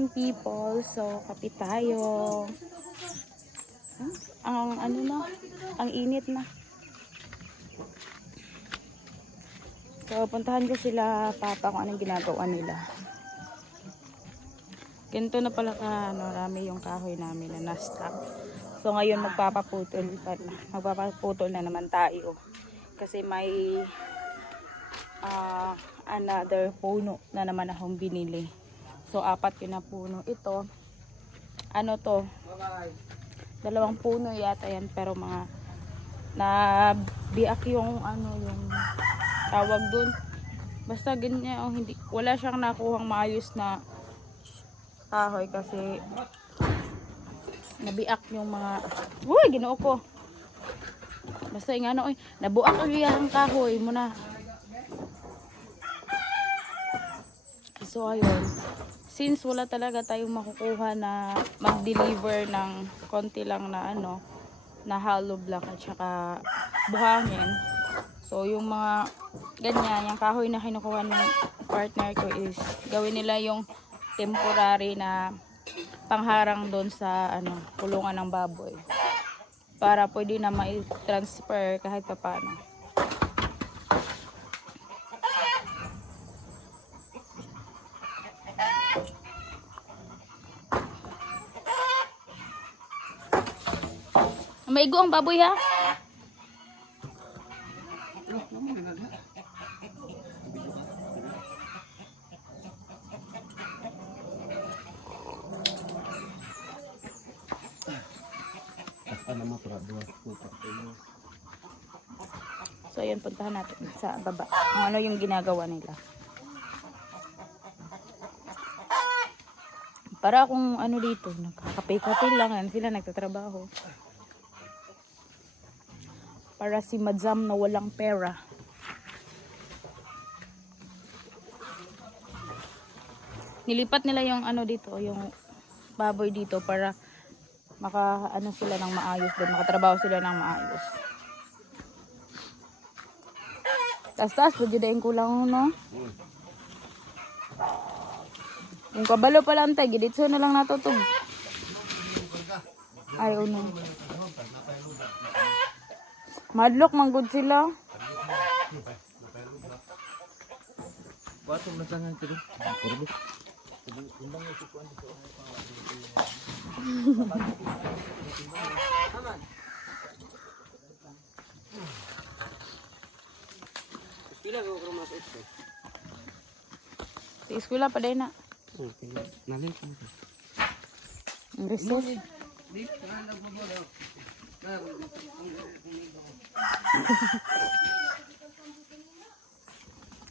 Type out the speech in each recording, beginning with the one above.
morning people. So, kape tayo. Ang ano na, ang init na. So, puntahan ko sila papa kung anong ginagawa nila. Ganito na pala ka, rami yung kahoy namin na na-stop. So, ngayon magpapaputol na naman tayo. Kasi may another puno na naman akong binili. So, 4 yun na puno. Ito, ano to? 2 puno yata yan. Pero mga nabiak yung yung tawag dun. Basta ganyan, hindi, wala siyang nakuhang maayos na kahoy kasi nabiak yung mga ginoo ko. Basta yung nabuak ang iyang kahoy muna. So ayun, since wala talaga tayong makukuha na mag-deliver ng konti lang na na hollow block at saka buhangin. So yung mga ganyan, yung kahoy na kinukuha ng partner ko is gawin nila yung temporary na pangharang doon sa kulungan ng baboy. Para pwede na ma-transfer kahit paano. Maigo ang baboy ha? So ayan, puntahan natin sa baba kung ano yung ginagawa nila. Para kung dito, nagkakape-kape lang yan sila nagtatrabaho. Para si Madzam na walang pera. Nilipat nila yung dito, yung baboy dito para maka sila ng maayos doon, makatrabaho sila ng maayos. Tas pwede kulang no. Yung kabalo pala antay, giditso na lang natutog. Ay uno. Madlock manggod sila. Batong nasangan ko rin. Kurbis. Pila ko kung mas ito. Di eskwela pa din na. Nalin ko. Ang recess.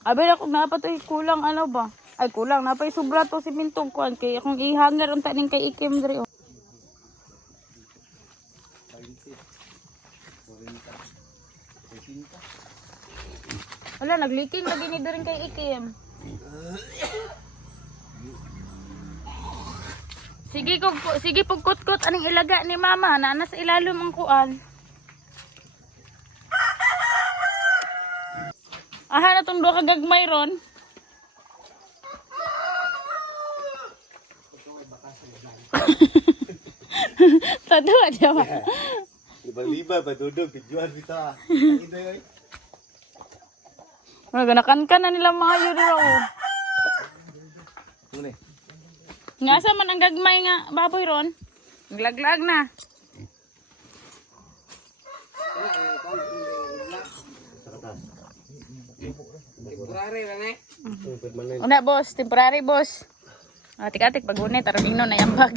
Abi ako napatoy kulang ba? Ay kulang napay sobra to si mintong kuan kay akong ihanger unta ning kay ikim diri. Wala nagliking lagi ni diri kay ikim. Sige pugkot-kot aning ilaga ni mama na nasa ilalom ang kuan. Aha na tong 2 ka gagmay ron. Tadua dia ba? Liba-liba padudog videoan kita. Ide Wala ganakan ka na nila maayo dira oh. Mune. Ngasa man ang gagmay nga baboy ron? Naglaglag na. Temporary lang Una boss, temporary boss. Atik-atik pag unay tarong ingno na yambag.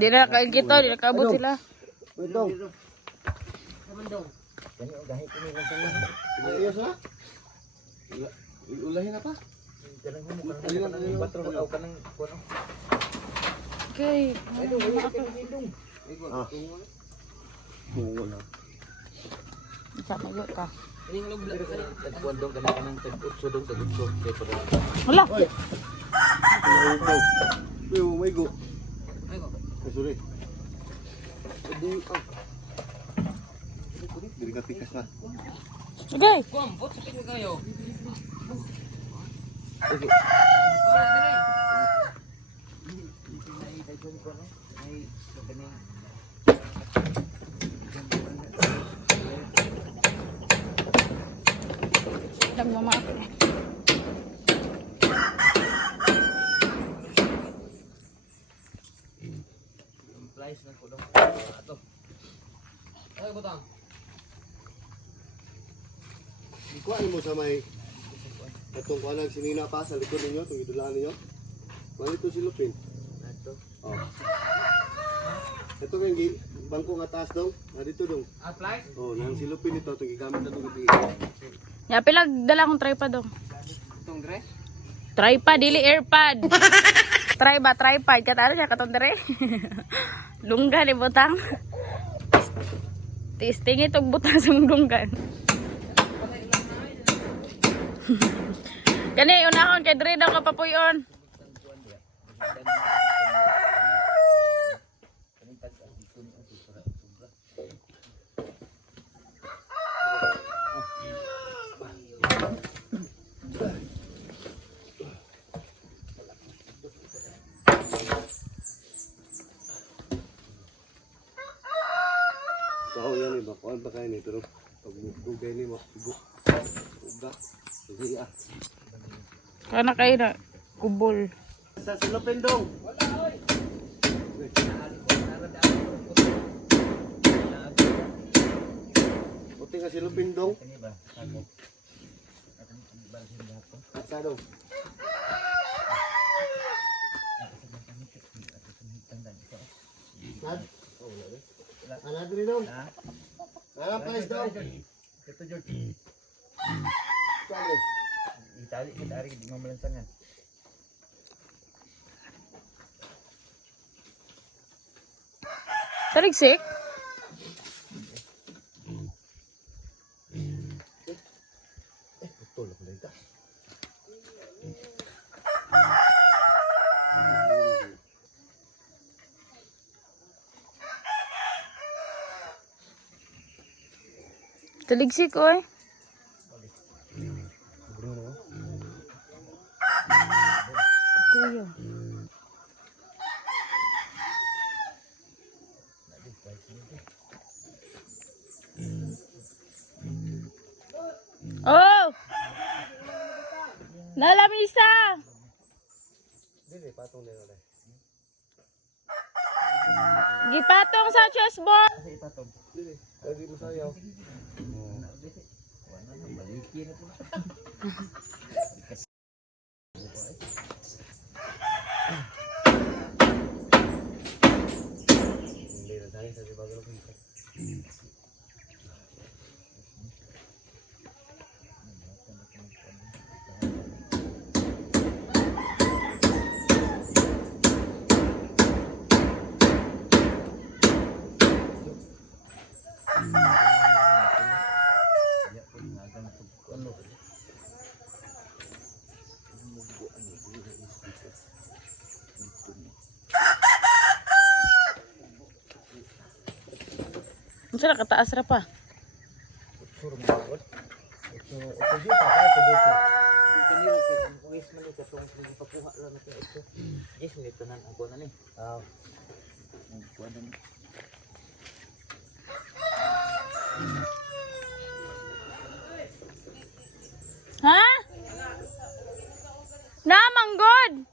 Di na kaigit to, di na kaabot sila. Dong. Dong. Gahit ini lang sana. Ayos na? Ulahin na pa. Kanang humo kanang patro aw kanang kuno. Okay. Wala. Isa magot ka. Ini kalau belak. Tagpuan dong kanang tag-utso dong tag-utso. Kaya para Wala. Oy. Uy, may go. Ayo. Ay, sorry. Dili ka pikas na. Okay. Kom, bot sa tingin kayo. okay. Wala dire. Nagmama ako. Flies na ko dong. Ato. Ayo botang. Ikuha mo sa may itong kuha ng sinina pa sa likod ninyo, itong idulaan ninyo. Kuha ito si Lupin. Ato. Oh. Ito kayong bangko nga taas dong. Dito dong. Apply. Oh, nang si Lupin ito, itong gigamit na itong gabi. Ya, pilag dala akong tripod dong. Itong dress. Tripod, dili airpod. Tripod. Kata siya katong dire. Lunggan ni butang. Tisting itong butang sa mong lunggan. Kani, unahon kay dire daw kapapuyon. Kau yan iba, kuha ba kayo ni, pero pag bugay ni mo, uga. Sige ah. Kana kayo na kubol. Sa si Lupin dong. Buti nga si Lupin dong. Kani ba? Ako. At sa dong. Nad? Ana diri dong. Ana palis dong. Ito George. Kali. Itali kita ari di mamelantangan. Taligsik? Betul aku dah. Taligsik oy. Kuya. Oh! Nalamisa! Dili patong nila dai. Gipatong sa chessboard! Kasi ipatong. Dili, lagi mo sayaw. Balikin na po. Hindi na tayo sa bago Lupin. Masa kataas ra pa? Suruh mabot. Ito dito pa ito dito. Kani ra kay uwis man ito tong pakuha lang natin ito. Yes, nito nan ako na ni. Kuha na ni. Ha? Namanggod!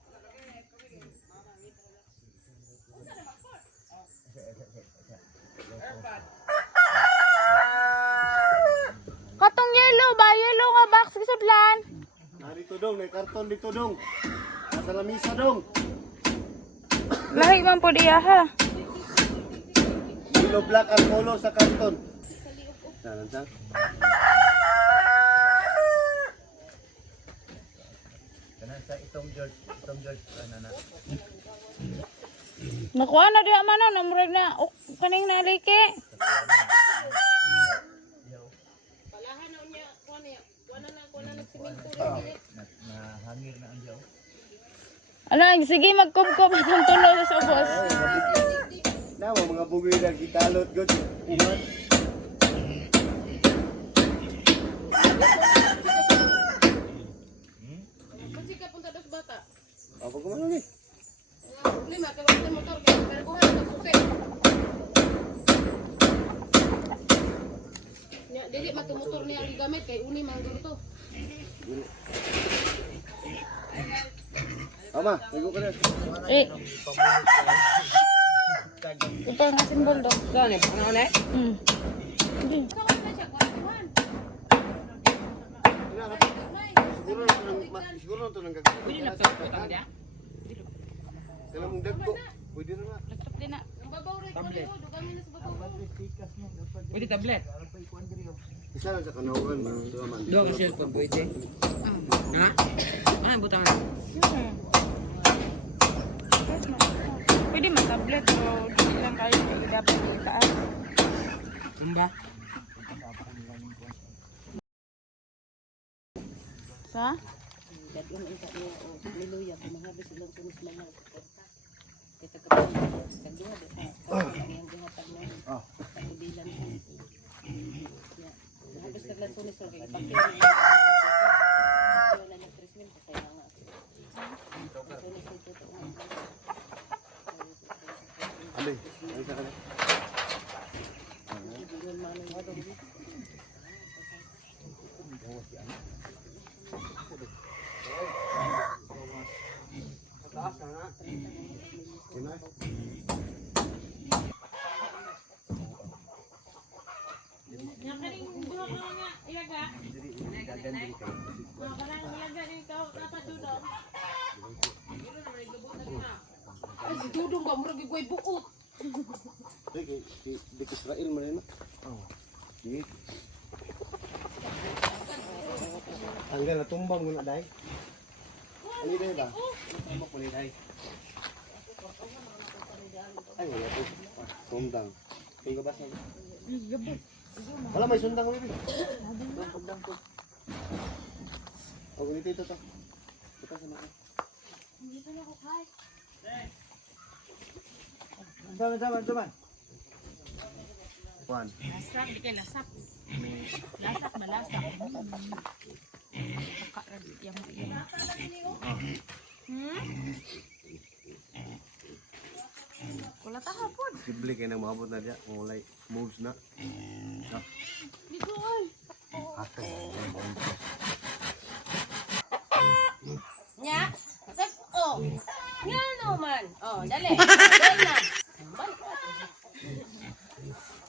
Katong yellow ba? Yellow nga box sa plan. Dito dong, may karton dito dong. Sa lamisa dong. Lahi man po diya ha. Yellow, black, and color sa karton. Sanan sa? Kanan sa itong George na. Nakuha na diya man na. Namurag na. Oh, kaning nalike. Ano, sige magkumkum itong tulo sa ubos. Nawa mga bugoy na gitalot gud. Uman. Kasi ka punta dos bata. Apa ko man ni? Problema kay wala motor kay pero buhay sa susi. Nya dili matumotor niya ang gamit kay uni man guro to. Ama, ligo ka na. Eh. Upang nga simbol do. Saan yan? Ano na eh? Hindi. Kawan na siya kuan. Siguro na to nang gagawin. Pwede na pagputang niya? Kailan mong dagko. Pwede na nga. Laptop din na. Ang babaw ray ko ni dugang na sa babaw. Pwede tablet? Isa lang sa kanawan. Salamat. Doon ka cellphone pwede? Ha? Ano butang na? Pwede man tablet pero hindi lang kayo dapat itaas. Ano ba? Sa? Alay, ay sa kana. Ay si Dudong ba murag gigway buot. Di Israel man no. Oh. Di. Tanggal na tumbang mo na dai. Ano dai ba? Tumbang ko ni dai. Ay wala to. Tumbang. Tingko ba sa? Gabot. Wala may sundang ko bibi. Tumbang ko. Oh, ganito ito to. Ito sa mga. Zaman. Juan. Lasak, di kay lasak. Lasak ba lasak? Kakarag yang iya. Wala ta hapon. Sibli kayo nang maabot na diya. Mulay moves na. Dito ay. Ato. Nya. Sep oh. Nya no man. Oh, dali. Dali na.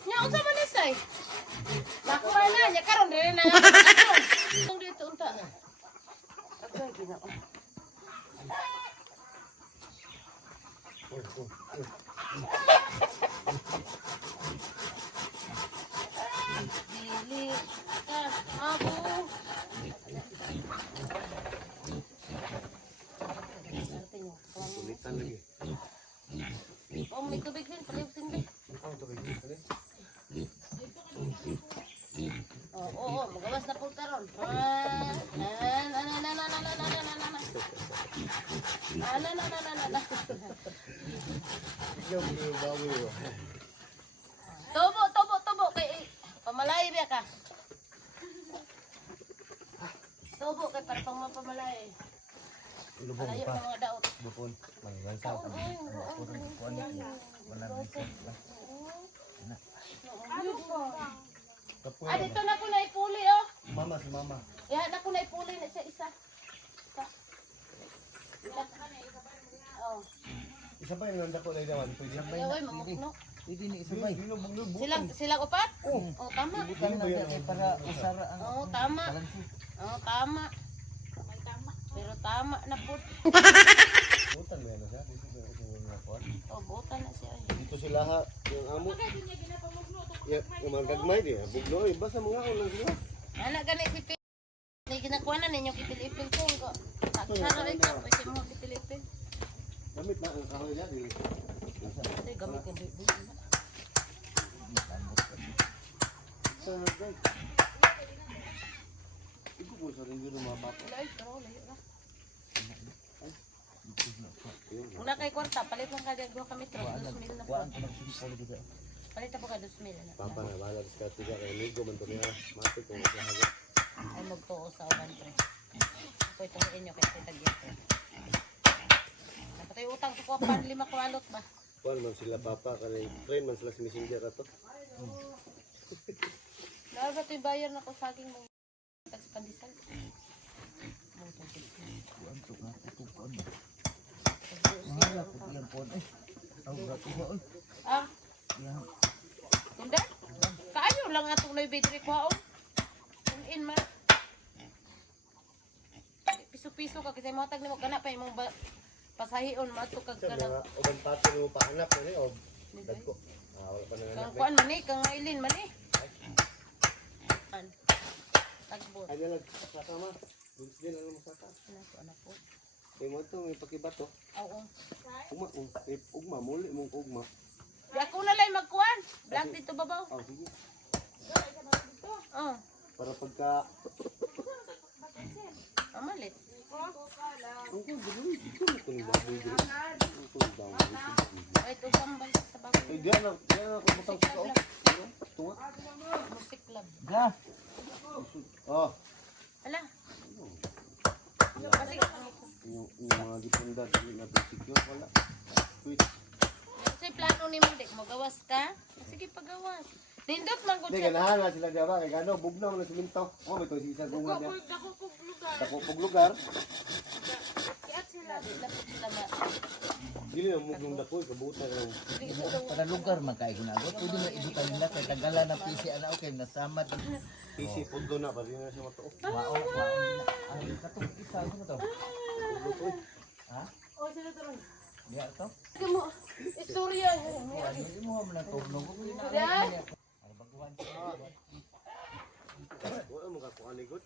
Nya unsa man ni say? Nakuha na nya karon dili na nga. Tung dito unta. Agay ginawa. Dili ka ako. Sulitan lagi. Oh, may tubig din, paliusin din. Oo, magawas na po karon. Tubo, kay pamalay biya ka. Tubo kay para pang mapamalay. Malayo ng mga daot. Bukon. Magwansa ka. Ah, dito na ko na ipuli, oh. Mama si mama. Yan na ko na ipuli na siya isa. Oh. Isa pa yung nanda ko na idawan. Pwede na. Ayaw, mamukno. Pwede ni isabay. Silang upat? Oh, tama. Bukan na dati para usara ang Oh, tama. Oh, tama. Pero tama na po. Butan mo yan na siya. Dito sa mga kuwan. Oh, buta na siya. Dito sila ha. Yung amo. Yung mga gagmay di. Bugno eh. Basta mga ulang sila. Anak gani si Pil. Ni ginakuha na ninyo kitil-ipil ko. Sara rin ka. Pwede mo kitil-ipil. Gamit na ang kahoy niya. Kasi gamit ko. Sa guys. Ito po sa rin yun mga papa. Layo, pero layo na. Kung na kay kwarta, palit lang ka dyan 2 kami 2,000 na po. Kuhaan ko nagsimple dito. Palit na po ka 2,000 na. Papa na bahala sa katiga kay Migo man to niya. Mati ko sa haga. Ay magtuo sa ulan pre. Ako itong inyo kaya kita dito. Napatay utang sa kuwapan 5 kuwalot ba? Kuan man sila papa kanay friend man sila sa messenger ato. Naaba ito'y bayar na ko sa aking mga tags pandesal. Kuhaan to nga. Ito kuhaan ba? Mahala ko yan kuhaan. Ay. Ang grabe ba? Ay. Ah, Yan. tunda? Kaayo lang atong loy battery kuhaon. Kung in ma. Piso-piso ka kasi mga tag nimo kana pa imong pasahion mato kag Sa kana. mga uban pato mo pahanap ni o. Dagko. Wala pa na Kang kuan man ni, kang Aileen man ni. An. Tagbot. Ay lang sa kama. Dun din ano mo saka. Ano ko anak ko. Kay mo to may pakibato. Oo. Ugma muli mong ugma. Di ako na lang magkuan. Black dito babaw. Oh sige. Oh, Para pagka amalit. ang ko gulo dito ko ni baboy dito. Ang ko daw. Ay to sambal sa baboy. Ay diyan ako butang sa ko. Tunga. Music club. Ga. Oh. Ala. Kasi Yung mga dipunda dili na secure wala. Wait. kasi plano ni mo dik magawas ka. Sige pagawas. Nindot man gud Hindi, siya. ganahan na sila diba? Kaya gano, bugnaw na siminto. Oh, may to isa bunga niya. Dako kog lugar. Takupog lugar. Kiat sila dapat sila ma. Dili na muglong dakoy, kabuta na. Para lugar magkaigunabot. Pwede na ibutan nila kay tagala na PC ana okay nasamad. PC pundo na, bali na siya matuok. Mao na. Ay katong isa ano to? Ha? Oh sila turon. Diya to? Kamo istorya. Ano mo mo na turno ko na. Dai. Ay baguhan. Wala mo ka kuha ni good.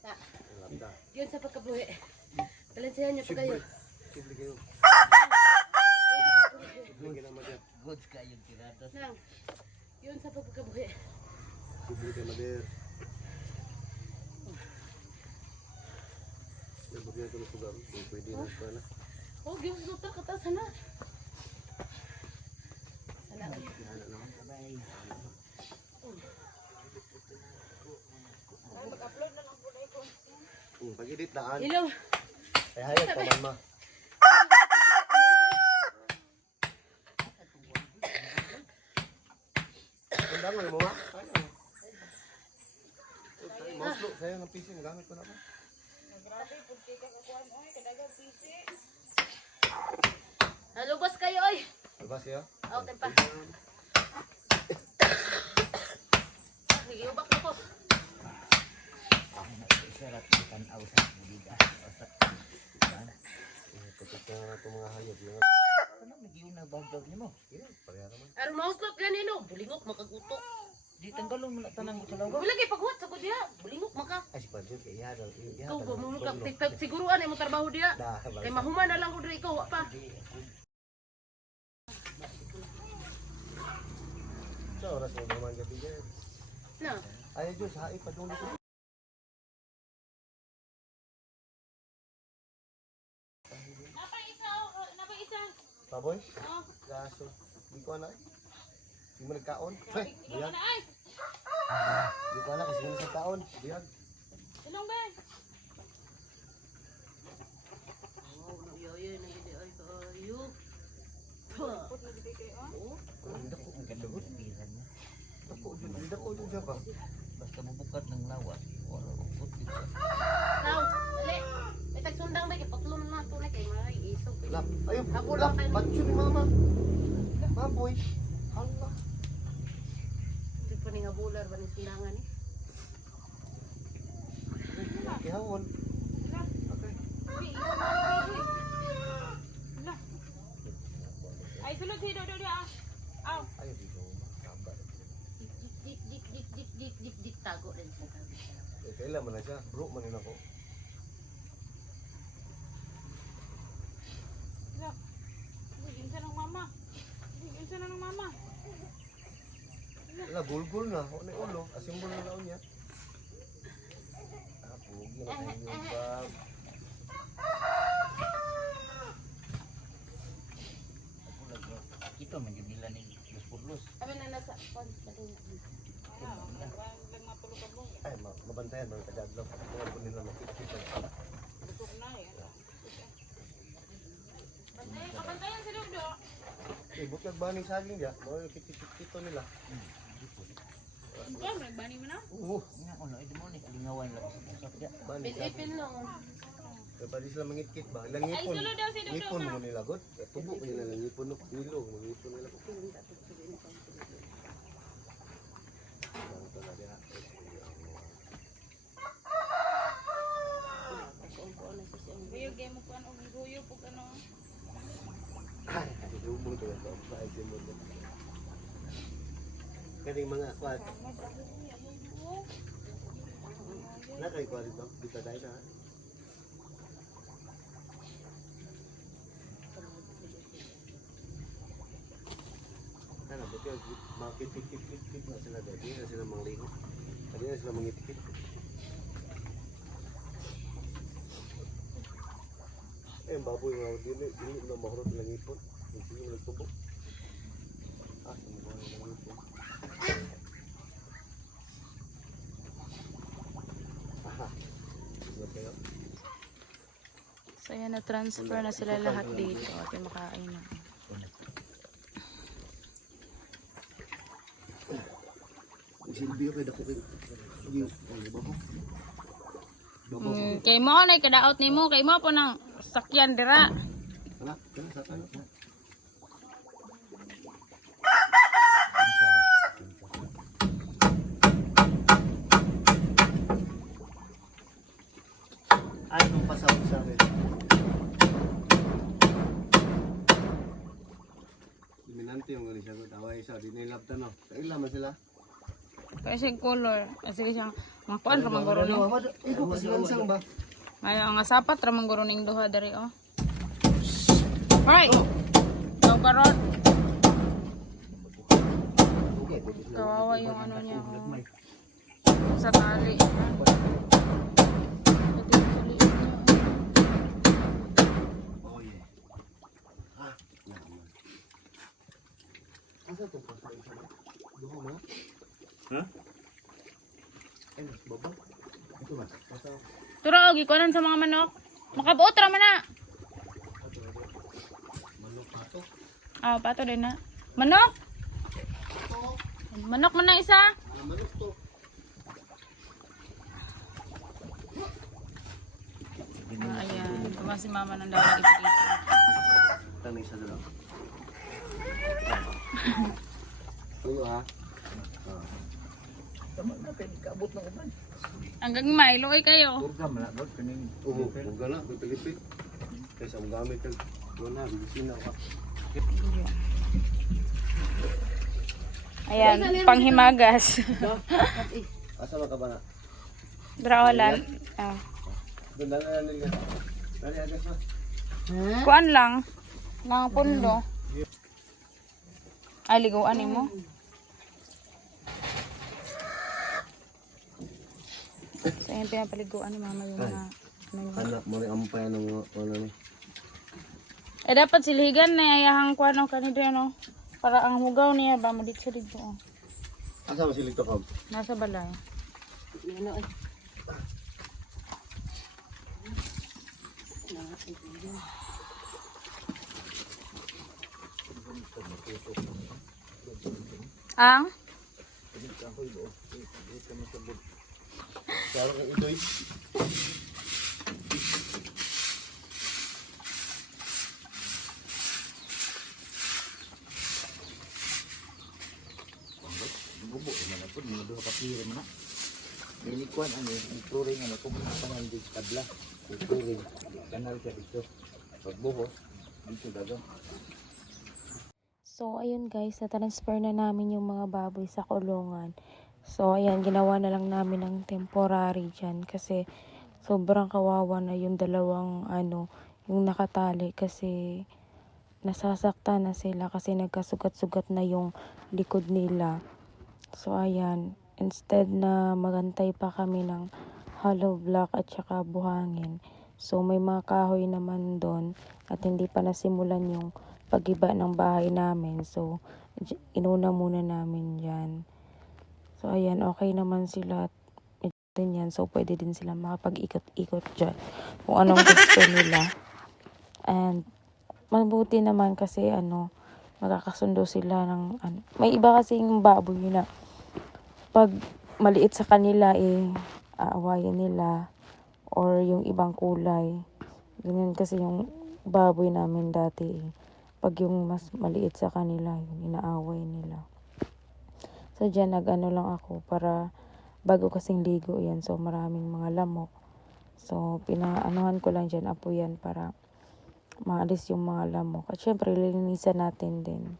Ta. Lata. Yun sa pagkabuhi. Balansehan niyo pa kayo. Sibli kayo. Sibli kayo naman yan. Goods kayo tirados. Nang. Yun sa pagkabuhi. Sibli kayo mader. Nagbukin ko na sugar. Pwede na pa na. Oh, giwas doktor kata sana. Sana. Ihanan naman. Bye. Pag-edit daan. Hello. Ay hayag pa man ma. Kundangan mo ma. Mouse lock, sayang ang PC, magamit ko na ba? Halubos kayo oy. Albas siya? Out pa. Sige, ubak na po. Sarap tanaw sa bida. Putik na ito mga hayop. Yung Ano medyo na bagdaw nimo? pareha naman. Aron mouse lock ganino, bulingok makaguto. Di tanggalon mo na tanang ko sa lawa. Wala kay paghuwat sa kudya, bulingok maka. Ay si Panjun, kaya yan. Ikaw ba mo ka siguruan ay mo trabaho diya. Kay mahuman na lang ko diri ikaw wa pa. Sa oras mo naman gabi dyan. Na. Ay Diyos, haip pa doon dito. Napa isa. Paboy? Oh, Gaso. Di ko anak. Di mo nagkaon. Hey, biyag. ay. Di ko anak, kasi mo sa kaon. Biyag. Ilong ba? Oh, nayoy na gid ay kayo. Ang dako ang kadagot biran niya. Di ko dun siya ba? Basta bubukat ng lawas, wala ko putik. Now, dali. May tagsundang ba kay patlon na to na kay may isog. Lap. Ayun, Ako lap. lang tayo. Batso ni mama. Maboy. Hala. Ito pa ni nga bular ba ni sundangan ni? Kihawon. Okay. Ay, sulod si Dodo dia. Aw. Ayaw dito. Sabar. Dik tago din sa gabi. Kailan man na siya. Bro, manin ako. Ginsa ng mama. Ginsa na ng mama. Wala, gulgul na. Huwag na yung ulo. Asimbol na laon niya. Ah, pugi na kayo yung bag. bantayan mga kadadlaw. Mga po nila makikita. Kapantayan si Dugdo. Bukag ba ning saging dia? Mga kito nila. Ikaw, nagbani mo na? Oo. Nga ko na, ito mo ni kalingawan lang sa usap dia. Bani saging. Ipil lang. Kaya pwede sila mangit-kit ba? Ilang ngipon. sulod daw si Dugdo, Ngipon ma. mo nila, God. Tubo ko yun na ngipon no. Pilo, ngipon nila. Huyog, game mo ko ano, huyog po ano. Lumong ko ito. Paay si mo. Kaning mga kwad. Nakay kwad ito. Dito tayo na. Ano, buti mga kit na sila dito. Hindi na sila mangliho. Hindi na sila mangitipit. Eh, baboy nga, dili na mahurot ng ipon. Hindi yung nagtubo. Sumuha ng ipon. Ano kayo? So yan, na-transfer na sila lahat dito. At yung makain na. Silbio kayo dako kayo. Yung, babo. Kay mo, na kadaot ni mo. Kay mo po ng sakyan dira. Anak, sa tanong. Ay, nung pasawag sa amin. Dominante yung gani siya. Taway siya. Di nilabtan no. Kailan man sila? Kasi color. Kasi siyang makuan ramang guro ning. Ikaw pasilansang ba? Ngayon nga sapat ramang guro ning duha dari oh. Hoy. Daw karon. Kawawa yung ano niya. Oh. Sa tali. Oh yeah. Ha? Naman. Asa to pa? Duho mo? Ha? Ay, baba. Ito ba? Asa? Tura og ikuanan sa mga manok. Makabuot ra man na. Manok pato. Ah, pato din na. Manok? Manok man na isa. Manok to. Ayan, kuma si mama ng dala ito dito. Tanay sa dalaw. Tuyo ha? Tama na, pwede kaabot ng uban. Hanggang Milo ay kayo. Turga man na, God, kaning Oo, huwag na. Pipilipit. Kaysa ang gamit ka. Doon na, bibisina ka. Ayan, panghimagas. Asa ka ba na? Drawalan. Ah. Doon na nila. Dali agas na. Kuan lang. Nang pundo. Ay, liguan mo. So, ayan, pinapaliguan ni mama yung mga... ano yun. Anak mo rin ampay ng mga ano ni. Eh, dapat siligan na ayahang kuan o kanidre, no? Para ang hugaw niya ba, madit siya dito. Oh. Asa masilig to ka? Nasa balay. Ang? Klaro kang idoy. bubo, mana pun, mga duha kapira man na. Nilikuan, ano, ituring, ano, kung pangan di tabla. Ituring, kanal siya dito. Pagbuhos, dito dagang. So, ayun guys, na-transfer na namin yung mga baboy sa kulungan. So, ayan, ginawa na lang namin ng temporary dyan kasi sobrang kawawa na yung dalawang, yung nakatali kasi nasasaktan na sila kasi nagkasugat-sugat na yung likod nila. So, ayan, instead na magantay pa kami ng hollow block at saka buhangin. So, may mga kahoy naman doon at hindi pa nasimulan yung pag-iba ng bahay namin. So, inuna muna namin yan. So, ayan, okay naman sila. din yan. So, pwede din sila makapag-ikot-ikot dyan kung anong gusto nila. And, mabuti naman kasi, magkakasundo sila ng, may iba kasing baboy na, pag maliit sa kanila, aawayan nila, or yung ibang kulay. Ganyan kasi yung baboy namin dati, Pag yung mas maliit sa kanila, yun, inaaway nila. So, dyan, nag-ano lang ako para bago kasing ligo yan. So, maraming mga lamok. So, pinaanuhan ko lang dyan, apuyan para maalis yung mga lamok. At syempre, lilinisan natin din.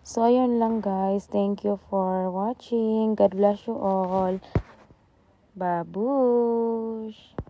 So, ayun lang guys. Thank you for watching. God bless you all. Babush!